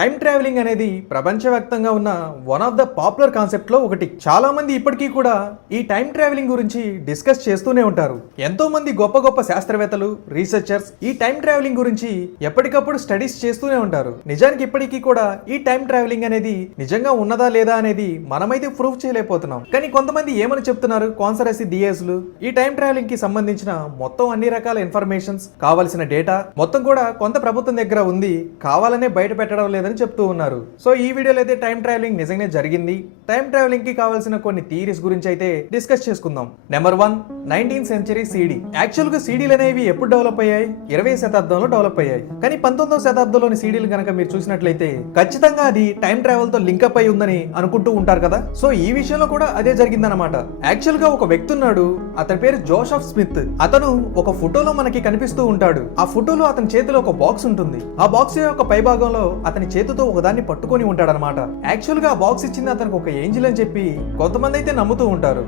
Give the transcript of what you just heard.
Time travelling అనేది ప్రపంచవ్యాప్తంగా ఉన్న one of the popular concept లో ఒకటి. చాలా మంది ఇప్పటికీ కూడా ఈ టైం ట్రావెలింగ్ గురించి డిస్కస్ చేస్తూనే ఉంటారు. ఎంతో మంది గొప్ప గొప్ప శాస్త్రవేత్తలు, రీసెర్చర్స్ ఈ టైం ట్రావెలింగ్ గురించి ఎప్పటికప్పుడు స్టడీస్ చేస్తూనే ఉంటారు. నిజానికి ఇప్పటికీ కూడా ఈ టైం ట్రావెలింగ్ అనేది నిజంగా ఉన్నదా లేదా అనేది మనమైతే ప్రూఫ్ చేయలేకపోతున్నాం. కానీ కొంతమంది ఏమని చెప్తున్నారు కాన్స్పిరసీ థియరీస్లు, ఈ టైం ట్రావెలింగ్ కి సంబంధించిన మొత్తం అన్ని రకాల ఇన్ఫర్మేషన్స్, కావాల్సిన డేటా మొత్తం కూడా కొంత ప్రభుత్వం దగ్గర ఉంది, కావాలనే బయట పెట్టడం లేదని చెప్తూ ఉన్నారు. సో ఈ వీడియోలో అయితే టైం ట్రావెలింగ్ నిజంగానే జరిగింది, టైం ట్రావెలింగ్ కి కావాల్సిన కొన్ని థియరీస్ గురించి అయితే డిస్కస్ చేసుకుందాం. Number 1, 19th century CD. Actual గా సీడీలు అనేవి ఎప్పుడు డెవలప్ అయ్యాయి? 20వ శతాబ్దంలో డెవలప్ అయ్యాయి. కానీ 19వ శతాబ్దంలోని సీడీలు కనుక మీరు చూసినట్లయితే ఖచ్చితంగా అది టైం ట్రావెల్ తో లింక్ అప్ అయి ఉందని అనుకుంటూ ఉంటారు కదా. సో ఈ విషయంలో కూడా అదే జరిగిందన్నమాట. యాక్చువల్ గా ఒక వ్యక్తి ఉన్నాడు, అతని పేరు జోసెఫ్ స్మిత్. అతను ఒక ఫోటోలో మనకి కనిపిస్తూ ఉంటాడు. ఆ ఫోటోలో అతని చేతిలో ఒక బాక్స్ ఉంటుంది. ఆ బాక్స్ యొక్క పై భాగంలో అతని చేతితో ఒకదాన్ని పట్టుకొని ఉంటాడు అనమాట. యాక్చువల్ గా ఆ బాక్స్ ఇచ్చింది అతనికి ఒక ఏంజిల్ అని చెప్పి కొంతమంది అయితే నమ్ముతూ ఉంటారు.